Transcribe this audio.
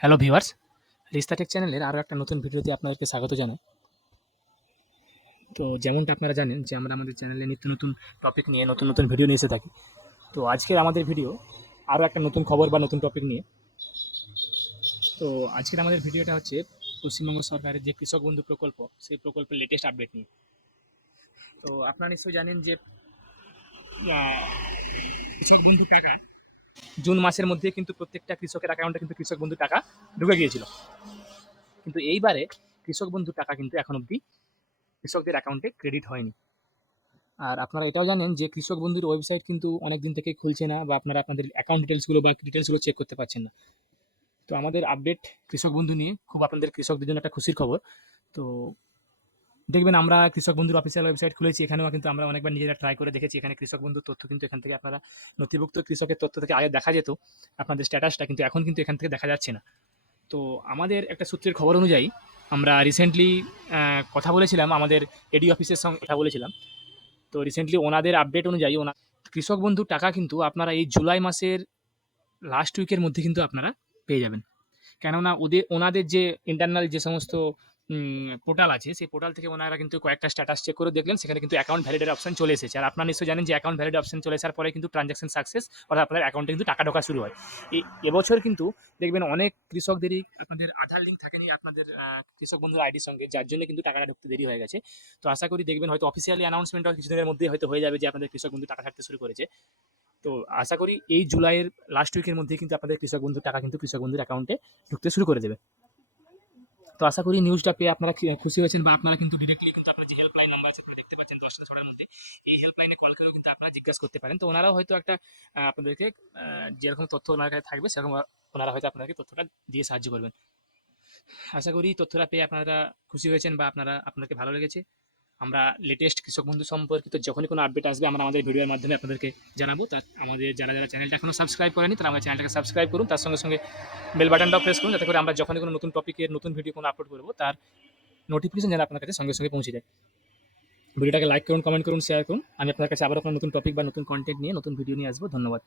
Hello viewers রিস্তাটেক চ্যানেলের আরও একটা নতুন ভিডিওতে আপনাদেরকে স্বাগত জানাই। তো যেমনটা আপনারা জানেন যে আমরা আমাদের চ্যানেলে নিত্য নতুন টপিক নিয়ে, নতুন নতুন ভিডিও নিয়ে এসে থাকি। তো আজকের আমাদের ভিডিও আরও একটা নতুন খবর বা নতুন টপিক নিয়ে। তো আজকের আমাদের ভিডিওটা হচ্ছে পশ্চিমবঙ্গ সরকারের যে কৃষক বন্ধু প্রকল্প, সেই প্রকল্পের লেটেস্ট আপডেট নিয়ে। তো আপনারা নিশ্চয়ই জানেন যে কৃষক বন্ধু টাকা জুন মাসের মধ্যে কিন্তু প্রত্যেকটা কৃষকের অ্যাকাউন্টে কিন্তু কৃষক বন্ধু টাকা ঢুকে গিয়েছিল। কিন্তু এইবারে কৃষক বন্ধু টাকা কিন্তু এখন অবধি কৃষকদের অ্যাকাউন্টে ক্রেডিট হয়নি। আর আপনারা এটাও জানেন যে কৃষক বন্ধুর ওয়েবসাইট কিন্তু অনেক দিন থেকে খুলছে না বা আপনারা আপনাদের অ্যাকাউন্ট ডিটেলসগুলো বা ডিটেলসগুলো চেক করতে পারছেন না। তো আমাদের আপডেট কৃষক বন্ধু নিয়ে খুব আপনাদের কৃষকদের জন্য একটা খুশির খবর। তো দেখবেন আমরা কৃষক বন্ধুর অফিসিয়াল ওয়েবসাইট খুলেছি, এখানেও কিন্তু আমরা অনেকবার নিজেরা ট্রাই করে দেখেছি, এখানে কৃষক বন্ধুর তথ্য কিন্তু এখান থেকে আপনারা নথিভুক্ত কৃষকের তথ্য থেকে আগে দেখা যেত, আপনাদের স্ট্যাটাসটা কিন্তু এখন কিন্তু এখান থেকে দেখা যাচ্ছে না। তো আমাদের একটা সূত্রের খবর অনুযায়ী আমরা রিসেন্টলি কথা বলেছিলাম, আমাদের এডি অফিসের সঙ্গে কথা বলেছিলাম। তো রিসেন্টলি ওনাদের আপডেট অনুযায়ী ওনা, কৃষক বন্ধু টাকা কিন্তু আপনারা এই জুলাই মাসের লাস্ট উইকের মধ্যে কিন্তু আপনারা পেয়ে যাবেন। কেননা ওদের ওনাদের যে ইন্টারনাল যে সমস্ত পোর্টাল আছে। সেই পোর্টাল থেকে ওনারা কিন্তু কয়েকটা স্ট্যাটাস চেক করে দেখলেন। সেখানে কিন্তু অ্যাকাউন্ট ভ্যালিডের অপশন চলে এসেছে। আর আপনারা নিশ্চয়ই জানেন যে অ্যাকাউন্ট ভ্যালিড অপশন চলে আসার পরে কিন্তু ট্রানজাকশন সাকসেস অর্থাৎ আপনার অ্যাকাউন্টে কিন্তু টাকা ঢোকা শুরু হয়। এবছর কিন্তু দেখবেন অনেক কৃষকদেরই আপনাদের আধার লিঙ্ক থাকেনি আপনাদের কৃষক বন্ধুর আইডির সঙ্গে, যার জন্য কিন্তু টাকাটা ঢুকতে দেরি হয়ে গেছে। তো আশা করি দেখবেন হয়তো অফিসিয়ালি অ্যানাউন্সমেন্ট কিছুদিনের মধ্যে হয়তো হয়ে যাবে যে আপনাদের কৃষক বন্ধু টাকা ছাড়তে শুরু করেছে। তো আশা করি এই জুলাইয়ের লাস্ট উইকের মধ্যে কিন্তু আপনাদের কৃষক বন্ধুর টাকা কিন্তু কৃষক বন্ধুর অ্যাকাউন্টে ঢুকতে শুরু করে দেবে। তো আশা করি নিউজটা পেয়ে আপনারা খুশি হয়েছেন বা আপনারা কিন্তু ডিরেক্টলি কিন্তু আপনার যে হেল্পলাইন নাম্বার আছে দেখতে পাচ্ছেন দশটা ছড়ার মধ্যে। এই হেল্পলাইনে কল করেও কিন্তু আপনারা জিজ্ঞাসা করতে পারেন। তো ওনারাও হয়তো একটা আপনাদেরকে যেরকম তথ্য ওনার কাছে থাকবে, সেরকম ওনারা হয়তো আপনাদেরকে তথ্যটা দিয়ে সাহায্য করবেন। আশা করি তথ্যটা পেয়ে আপনারা খুশি হয়েছেন বা আপনারা আপনাকে ভালো লেগেছে। আমরা লেটেস্ট কৃষক বন্ধু সম্পর্কিত যখনই কোনো আপডেট আসবে, আমরা আমাদের ভিডিওর মাধ্যমে আপনাদেরকে জানাব। তার আমাদের যারা যারা চ্যানেলটা এখনও সাবস্ক্রাইব করেনি, তারা আমাদের চ্যানেলটাকে সাবস্ক্রাইব করুন। তার সঙ্গে সঙ্গে বেল বাটনটাও প্রেস করুন, যাতে করে আমরা যখনই কোনো নতুন টপিকের নতুন ভিডিও কোনো আপলোড করব, তার নোটিফিকেশন যেন আপনার কাছে সঙ্গে সঙ্গে পৌঁছে যায়। ভিডিওটাকে লাইক করুন কমেন্ট করুন শেয়ার করুন। আমি আপনার কাছে আবার কোনো নতুন টপিক বা নতুন কন্টেন্ট নিয়ে নতুন ভিডিও নিয়ে আসব। ধন্যবাদ।